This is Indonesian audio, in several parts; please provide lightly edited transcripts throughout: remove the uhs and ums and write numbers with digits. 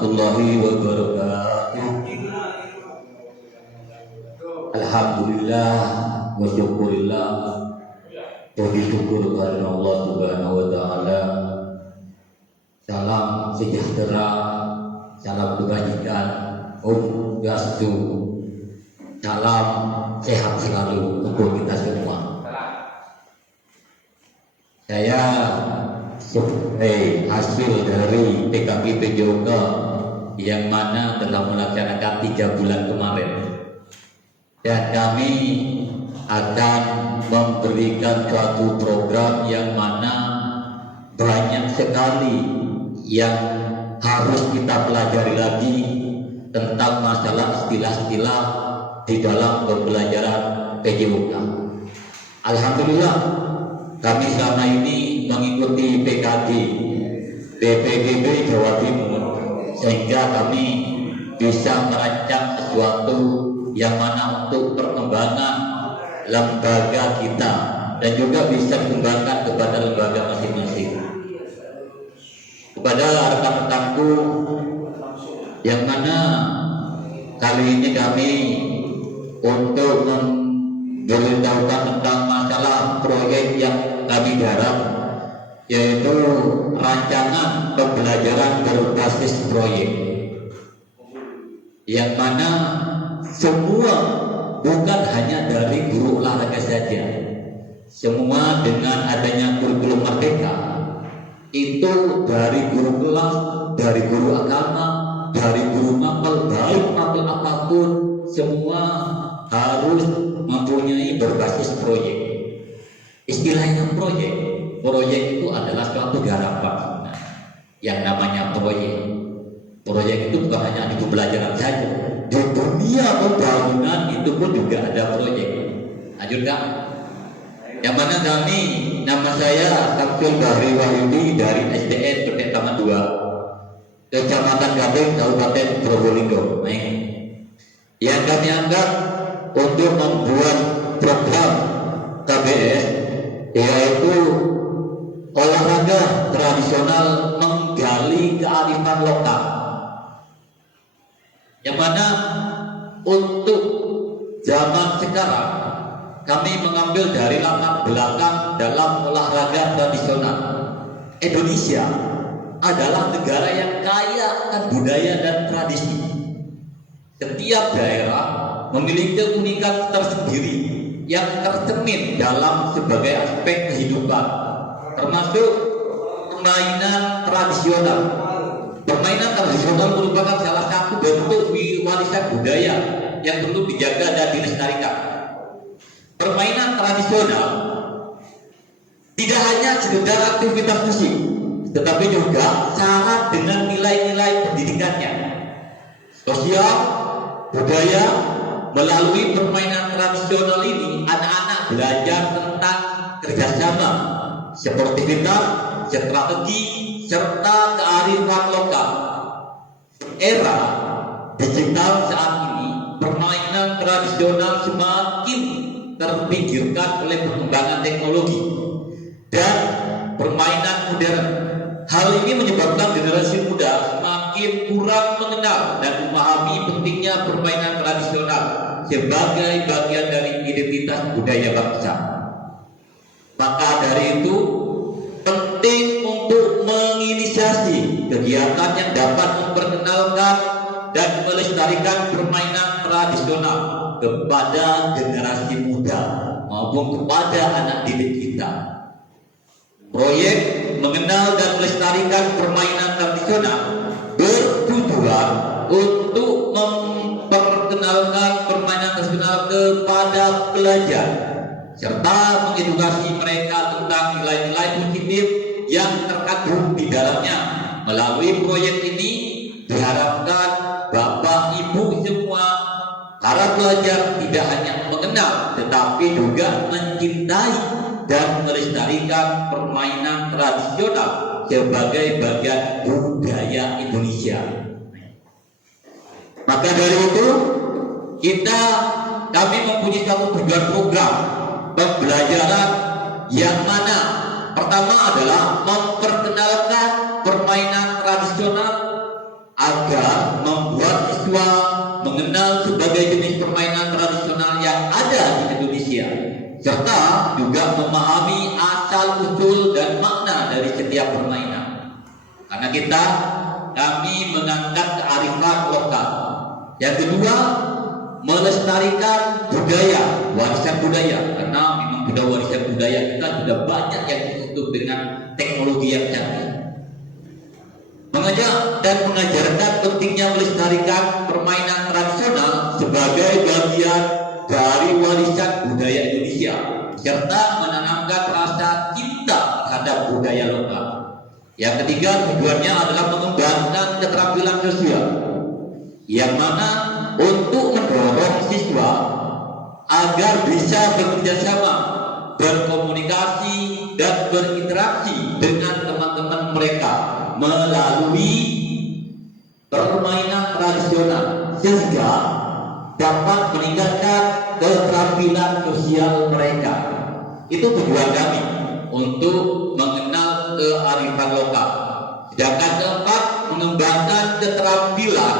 warahmatullahi wabarakatuh. Alhamdulillah wa syukurillah. Puji syukur kepada Allah Subhanahu wa taala. Salam sejahtera, salam kebajikan, Om Swastiastu. Salam sehat selalu untuk kita semua. Saya hasil dari PKB PJOK yang mana telah melaksanakan 3 bulan kemarin, dan kami akan memberikan suatu program yang mana banyak sekali yang harus kita pelajari lagi tentang masalah istilah-istilah di dalam pembelajaran PJOK. Alhamdulillah, kami selama ini mengikuti PKD BPGB Jawa Timur, sehingga kami bisa merancang sesuatu yang mana untuk perkembangan lembaga kita dan juga bisa dikembangkan kepada lembaga masing-masing. Kepada rekan-rekanku yang mana kali ini kami untuk memberitahukan tentang masalah proyek yang kami garap, yaitu rancangan pembelajaran berbasis proyek, yang mana semua bukan hanya dari guru olahraga saja, semua dengan adanya kurikulum merdeka itu dari guru kelas, dari guru agama, dari guru mapel, baik mapel apapun, semua harus mempunyai berbasis proyek. Istilahnya proyek itu adalah suatu garapan. Yang namanya proyek itu bukan hanya di pembelajaran saja, di dunia pembangunan itu pun juga ada proyek. Lanjut Kak. Yang mana kami, nama saya Samsul Bahri Wahyudi dari SDN Petek Taman 2, Kecamatan Gading, Kabupaten Probolinggo. Yang kami anggap untuk membuat program KBS, yaitu olahraga tradisional menggali kearifan lokal, yang mana untuk zaman sekarang kami mengambil dari latar belakang dalam olahraga tradisional. Indonesia adalah negara yang kaya akan budaya dan tradisi. Setiap daerah memiliki keunikan tersendiri yang tercermin dalam sebagai aspek kehidupan, termasuk permainan tradisional. Permainan tradisional merupakan salah satu bentuk warisan budaya yang perlu dijaga dan dilestarikan. Permainan tradisional tidak hanya sekedar aktivitas musik, tetapi juga syarat dengan nilai-nilai pendidikannya, sosial, budaya. Melalui permainan tradisional ini, anak-anak belajar tentang kerjasama, sportivitas, strategi, serta kearifan lokal. Era digital saat ini, permainan tradisional semakin terpinggirkan oleh perkembangan teknologi dan permainan modern. Hal ini menyebabkan generasi muda semakin kurang mengenal dan memahami pentingnya permainan tradisional sebagai bagian dari identitas budaya bangsa. Maka dari itu penting untuk menginisiasi kegiatan yang dapat memperkenalkan dan melestarikan permainan tradisional kepada generasi muda maupun kepada anak didik kita. Proyek mengenal dan melestarikan permainan tradisional bertujuan untuk memperkenalkan permainan tradisional kepada pelajar serta mengedukasi mereka tentang nilai-nilai positif yang terkandung di dalamnya. Melalui proyek ini diharapkan Bapak Ibu semua, para pelajar tidak hanya mengenal tetapi juga mencintai dan melestarikan permainan tradisional sebagai bagian budaya Indonesia. Maka dari itu kami mempunyai satu tujuan program pembelajaran yang mana pertama adalah memperkenalkan permainan tradisional agar membuat siswa mengenal sebagai jenis permainan tradisional yang ada di Indonesia, serta juga memahami asal-usul dan makna dari setiap permainan. Karena kami mengangkat kearifan lokal. Yang kedua, melestarikan budaya, warisan budaya, karena memang warisan budaya kita sudah banyak yang ditutup dengan teknologi yang canggih. Mengajak dan mengajarkan pentingnya melestarikan permainan tradisional sebagai bagian dari warisan budaya Indonesia, serta menanamkan rasa cinta terhadap budaya lokal. Yang ketiga, tujuannya adalah mengembangkan keterampilan sosial, yang mana untuk mendorong siswa agar bisa bekerja sama, berkomunikasi, dan berinteraksi dengan teman-teman mereka melalui permainan tradisional, sehingga dapat meningkatkan keterampilan sosial mereka. Itu tujuan kami untuk mengenal kearifan lokal. Sedangkan keempat, mengembangkan keterampilan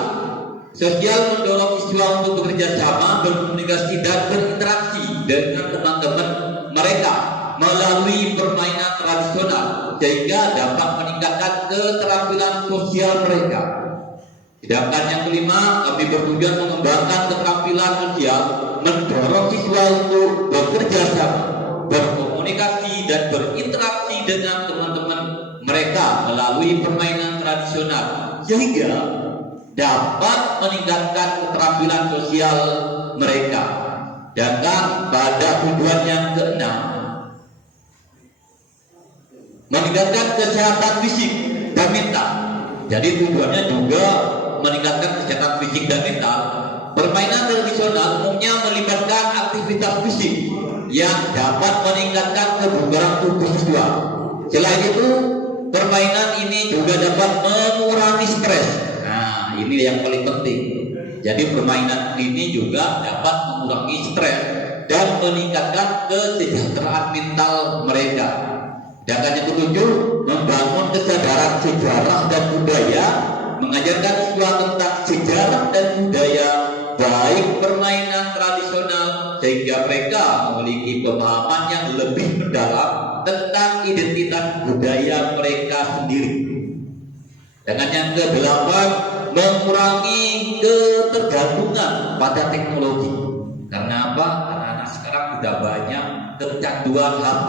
sosial, mendorong siswa untuk bekerja sama, berkomunikasi, dan berinteraksi dengan teman-teman mereka melalui permainan tradisional, sehingga dapat meningkatkan keterampilan sosial mereka. Sedangkan yang kelima, kami bertujuan mengembangkan keterampilan sosial, mendorong siswa untuk bekerja sama, berkomunikasi, dan berinteraksi dengan teman-teman mereka melalui permainan tradisional, sehingga dapat meningkatkan keterampilan sosial mereka. Dan pada tujuan yang keenam, meningkatkan kesehatan fisik dan mental. Jadi tujuannya juga meningkatkan kesehatan fisik dan mental. Permainan tradisional umumnya melibatkan aktivitas fisik yang dapat meningkatkan kebugaran tubuh siswa. Selain itu, permainan ini juga dapat mengurangi stres. Nah, ini yang paling penting. Jadi permainan ini juga dapat mengurangi stres dan meningkatkan kesejahteraan mental mereka. Dan yang ketujuh, membangun kesadaran sejarah dan budaya, mengajarkan siswa tentang sejarah dan budaya baik permainan tradisional, sehingga mereka memiliki pemahaman yang lebih mendalam tentang identitas budaya mereka sendiri. Dengan yang kedelapan, mengurangi ketergantungan pada teknologi. Karena apa? Karena anak sekarang sudah banyak kecanduan HP.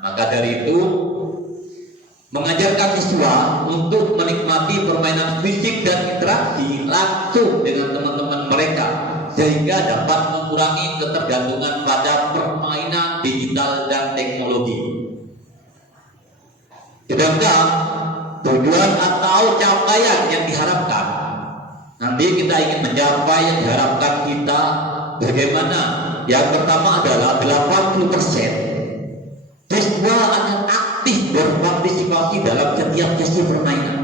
Maka dari itu, mengajarkan siswa untuk menikmati permainan fisik dan interaksi langsung dengan teman-teman mereka, sehingga dapat mengurangi ketergantungan pada permainan digital dan teknologi. Sedangkan tujuan atau capaian yang diharapkan, nanti kita ingin mencapai yang diharapkan kita bagaimana? Yang pertama adalah 80% siswa akan aktif berpartisipasi dalam setiap sesi permainan.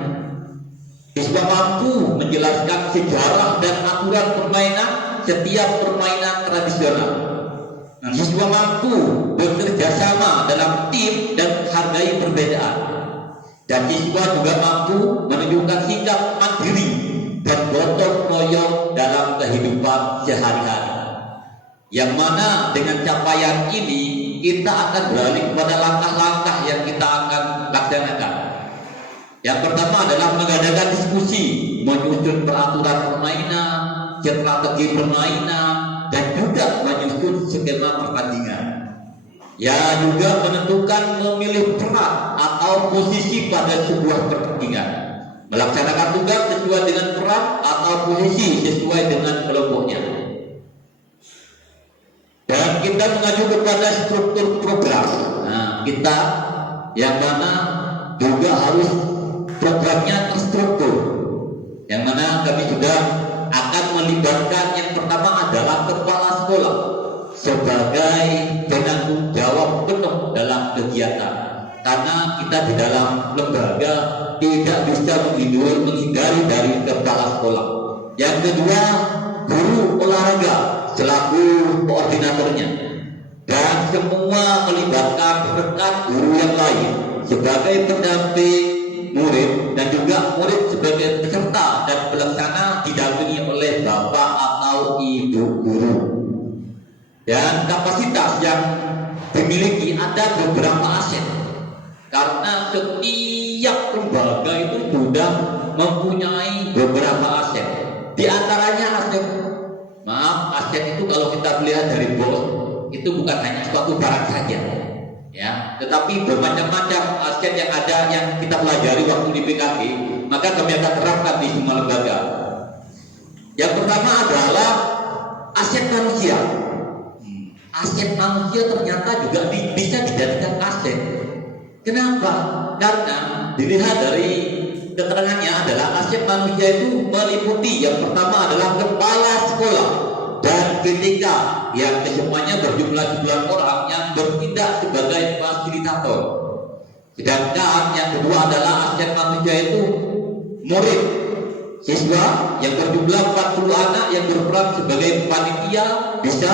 Siswa mampu menjelaskan sejarah dan aturan permainan setiap permainan tradisional. Siswa mampu bekerja sama dalam tim dan menghargai perbedaan. Dan siswa juga mampu menunjukkan sikap mandiri dan gotong royong dalam kehidupan sehari-hari. Yang mana dengan capaian ini kita akan beralih kepada langkah-langkah yang kita akan laksanakan. Yang pertama adalah mengadakan diskusi, menyusun peraturan permainan, strategi permainan, dan juga menyusun skema pertandingan. Ya, juga menentukan memilih peran atau posisi pada sebuah pertandingan, melaksanakan tugas sesuai dengan peran atau posisi sesuai dengan kelompoknya. Dan kita mengacu kepada struktur program. Nah, kita yang mana juga harus programnya terstruktur, yang mana kami sudah akan melibatkan yang pertama adalah kepala sekolah sebagai penanggung jawab penuh dalam kegiatan, karena kita di dalam lembaga tidak bisa menghindari dari kepala sekolah. Yang kedua, guru olahraga selaku koordinatornya, dan semua melibatkan rekan guru yang lain sebagai pendamping, murid dan juga murid sebagai peserta dan pelaksana didampingi oleh bapak atau ibu guru. Dan kapasitas yang dimiliki ada beberapa aset, karena setiap lembaga itu sudah mempunyai beberapa aset. Di antaranya aset itu kalau kita melihat dari bos itu bukan hanya suatu barang saja, ya, tetapi bermacam-macam aset yang ada yang kita pelajari waktu di PKG, maka kami akan terapkan di semua lembaga. Yang pertama adalah aset manusia. Aset manusia ternyata juga bisa dijadikan aset. Kenapa? Karena dilihat dari keterangannya adalah aset manusia itu meliputi yang pertama adalah kepala sekolah dan KTK yang kesemuanya berjumlah 9 orang yang bertindak sebagai fasilitator. Sedangkan yang kedua adalah aset manusia itu murid, siswa yang berjumlah 40 anak yang berperan sebagai panitia, bisa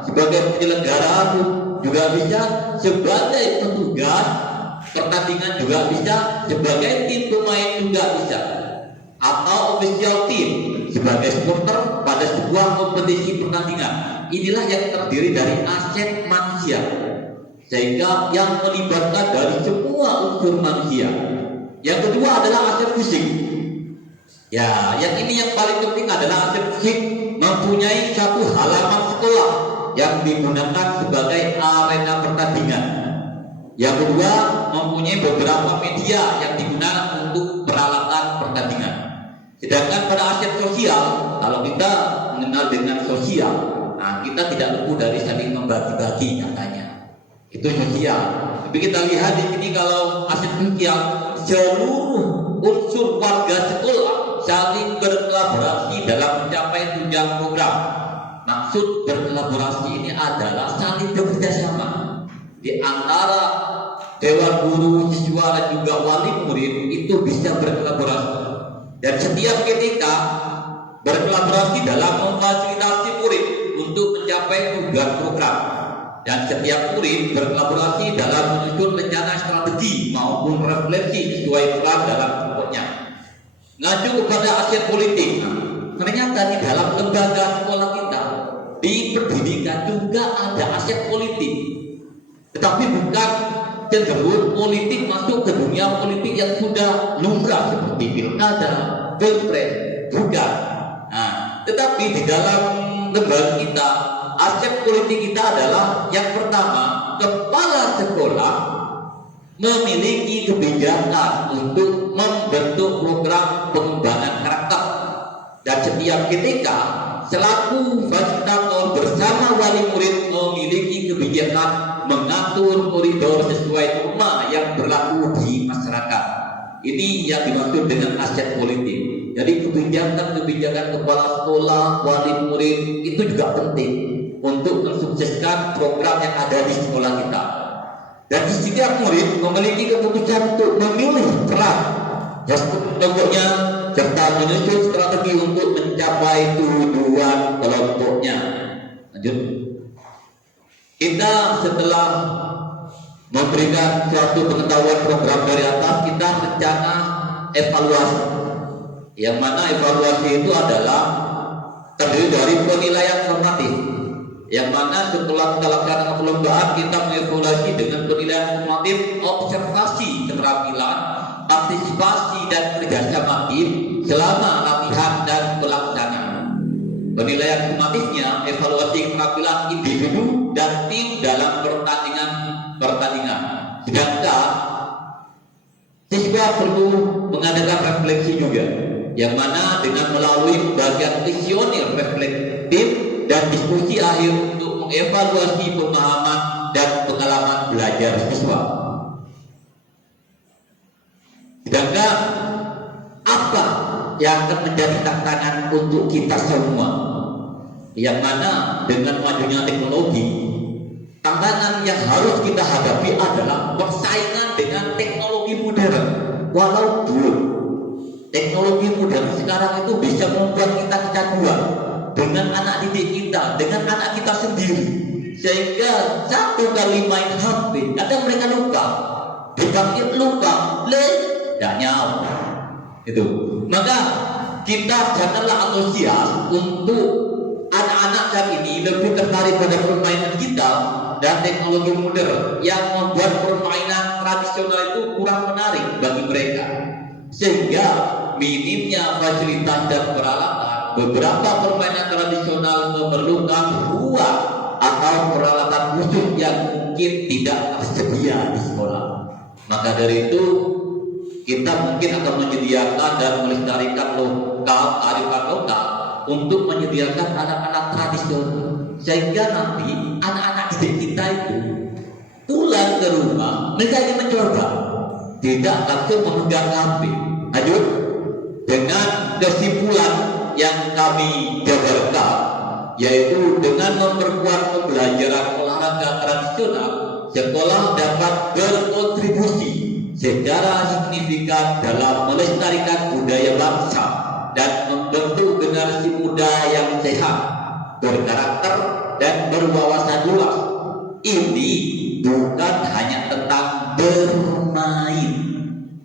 sebagai penyelenggara, juga bisa sebagai petugas pertandingan, juga bisa sebagai tim pemain, juga bisa, atau official team sebagai supporter pada sebuah kompetisi pertandingan. Inilah yang terdiri dari aset manusia, sehingga yang melibatkan dari semua unsur manusia. Yang kedua adalah aset fisik. Ya, yang ini yang paling penting adalah aset fisik mempunyai satu halaman sekolah yang digunakan sebagai arena pertandingan. Yang kedua, mempunyai beberapa media yang digunakan untuk peralatan pertandingan. Sedangkan pada aset sosial, kalau kita mengenal dengan sosial, nah kita tidak luput dari saling membagi-bagi katanya. Itu sosial. Tapi kita lihat di sini kalau aset sosial, seluruh unsur warga sekolah saling berkolaborasi dalam mencapai tujuan program. Maksud berkolaborasi ini adalah saling bekerja sama di antara dewan guru, siswa dan juga wali murid itu bisa berkolaborasi. Dan setiap ketika berkolaborasi dalam memfasilitasi murid untuk mencapai tujuan program. Dan setiap murid berkolaborasi dalam menyusun rencana strategi maupun refleksi sesuai peran dalam kelompoknya. Ngacu kepada aset politik. Ternyata di dalam lembaga sekolah kita di pendidikan juga ada aset politik, tetapi bukan cenderung politik masuk ke dunia politik yang sudah lumrah seperti pilkada, pilpres, bukan. Nah, tetapi di dalam lembaga kita aset politik kita adalah yang pertama, kepala sekolah memiliki kebijakan untuk membentuk program pengembangan karakter, dan setiap ketika selaku fasilitator bersama wali murid memiliki kebijakan mengatur koridor sesuai norma yang berlaku di masyarakat. Ini yang dimaksud dengan aset politik. Jadi kebijakan-kebijakan kepala sekolah, wali murid itu juga penting untuk mensukseskan program yang ada di sekolah kita. Dan setiap murid memiliki keputusan untuk memilih peran kelompoknya serta menyusun strategi untuk mencapai tujuan kelompoknya. Lanjut. Kita setelah memberikan suatu pengetahuan program dari atas, kita rencana evaluasi. Yang mana evaluasi itu adalah terdiri dari penilaian formatif. Yang mana setelah kita laksanakan perlombaan, kita mengevaluasi dengan penilaian formatif, observasi keterampilan, partisipasi dan kerjasama tim selama latihan dan pelaksanaan. Penilaian formatifnya evaluasi keterampilan individu dan tim dalam pertandingan. Sedangkan siswa perlu mengadakan refleksi juga, yang mana dengan melalui bagian kuesioner reflektif dan diskusi akhir untuk mengevaluasi pemahaman dan pengalaman belajar siswa. Sedangkan apa yang akan menjadi tantangan untuk kita semua, yang mana dengan majunya teknologi, tantangan yang harus kita hadapi adalah persaingan dengan teknologi modern. Walaupun teknologi modern sekarang itu bisa membuat kita kecanduan dengan anak didik kita, dengan anak kita sendiri, sehingga satu kali main HP kadang mereka lupa, dibangkit lupa, tidak nyawa. Itu. Maka kita janganlah antusias untuk anak-anak saat ini lebih tertarik pada permainan digital dan teknologi modern yang membuat permainan tradisional itu kurang menarik bagi mereka, sehingga minimnya fasilitas dan peralatan. Beberapa permainan tradisional memerlukan ruang atau peralatan khusus yang mungkin tidak tersedia di sekolah. Maka dari itu kita mungkin akan menyediakan dan melestarikan kearifan lokal untuk menyediakan anak-anak tradisional, sehingga nanti anak-anak didik kita itu pulang ke rumah mereka ingin mencoba, tidak langsung memegang HP. Lanjut dengan kesimpulan yang kami jabarkan, yaitu dengan memperkuat pembelajaran olahraga tradisional, sekolah dapat berkontribusi secara signifikan dalam melestarikan budaya bangsa dan membentuk generasi muda yang sehat, berkarakter dan berwawasan luas. Ini bukan hanya tentang bermain,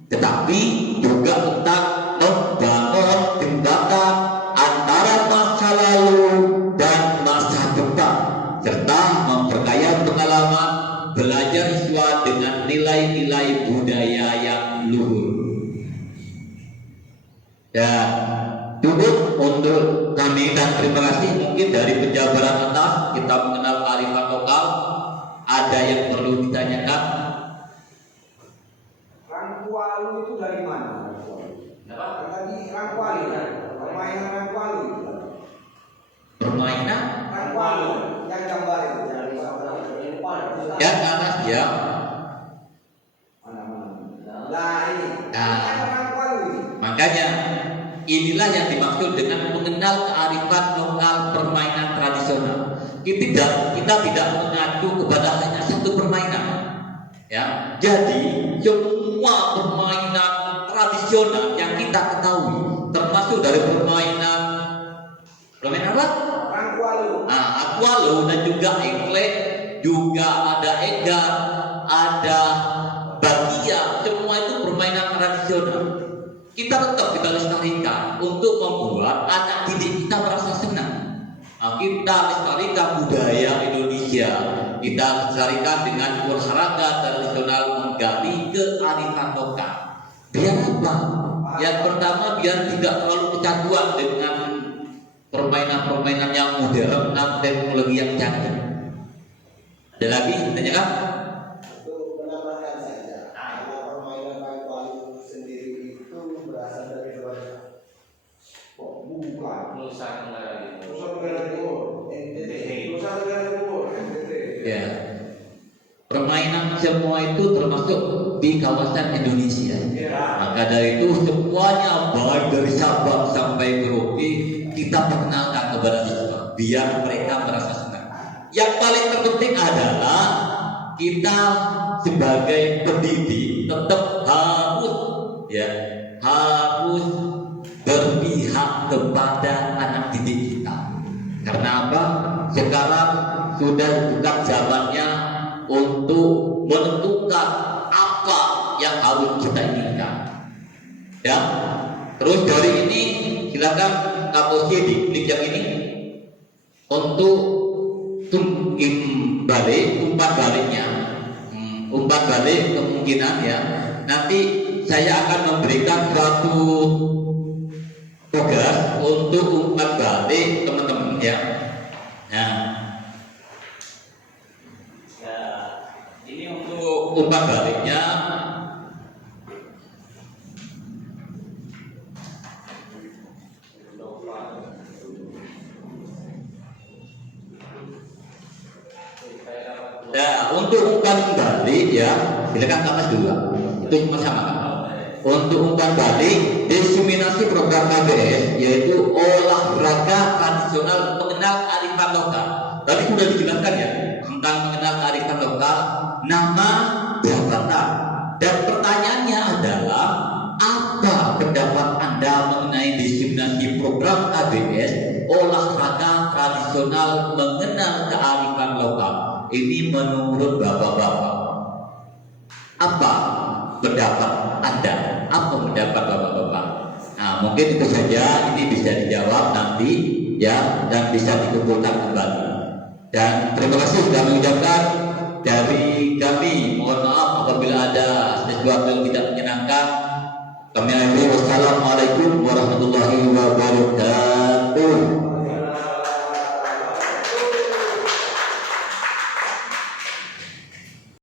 tetapi juga tentang membangun jembatan antara masa lalu dan masa depan, serta memperkaya pengalaman belajar siswa dengan nilai-nilai budaya yang luhur. Dan cukup untuk kami, dan terima kasih. Mungkin dari penjabaran atas kita mengenal kearifan lokal. Ada yang perlu ditanyakan? Rangkualu itu dari mana? Apa? Tadi rangkualu kan? Permainan rangkualu itu. Permainan? Rangkualu yang gambar itu. Ya, ke atas ya. Nah ini. Nah, Rangkualu ini. makanya inilah yang dimaksud dengan mengenal kearifan lokal permainan tradisional. Kita tidak mengacu kepada hanya satu permainan. Ya, jadi semua permainan tradisional yang kita ketahui, termasuk dari permainan apa? Rangkualu. Nah, akualu dan juga engklek, juga ada egar, ada bagia, semua itu permainan tradisional. Kita lestarikan untuk membuat anak didik kita merasa senang. Nah, kita lestarikan budaya Indonesia, kita lestarikan dengan olahraga tradisional, menggali kearifan lokal. Biar apa? Yang pertama, biar tidak terlalu kecanduan dengan permainan-permainan yang modern dan teknologi yang canggih. Ada lagi? Tanyakan? Untuk menambahkan saja, kalau permainan rangkualu sendiri itu berasal dari mana? Bukan. Nusa Tenggara Timur. Nusa Tenggara Timur. NTT. Ya. Permainan semua itu termasuk di kawasan Indonesia. Maka dari itu semuanya, baik dari Sabang sampai Merauke, kita perkenalkan kepada siswa biar mereka merasa senang. Yang paling terpenting adalah kita sebagai pendidik tetap harus berpihak kepada anak didik kita. Karena apa? Sekarang sudah bukan zamannya untuk menentukan apa yang harus kita inginkan. Ya. Terus dari ini silakan Kapolri di klik yang ini untuk umpan balik kemungkinan ya. Nanti saya akan memberikan suatu tugas untuk umpan balik teman-teman ya. Nah, ini untuk umpan baliknya. Ya, untuk umpan balik ya, silakan ke atas dulu. Itu sama kan? Untuk umpan balik, diseminasi program KBS yaitu olahraga tradisional mengenal kearifan lokal. Tadi sudah dijelaskan ya tentang mengenal kearifan lokal, nama, jabatan. Dan pertanyaannya adalah apa pendapat Anda mengenai diseminasi program KBS olahraga tradisional mengenal kearifan lokal? Ini menurut bapak-bapak, apa pendapat Anda? Apa ucapan bapak-bapak. Nah, mungkin itu saja, ini bisa dijawab nanti ya, dan bisa dikumpulkan kembali. Dan terima kasih sudah mengucapkan dari kami. Mohon maaf apabila ada sesuatu yang tidak menyenangkan. Kami akhiri, wassalamualaikum warahmatullahi wabarakatuh.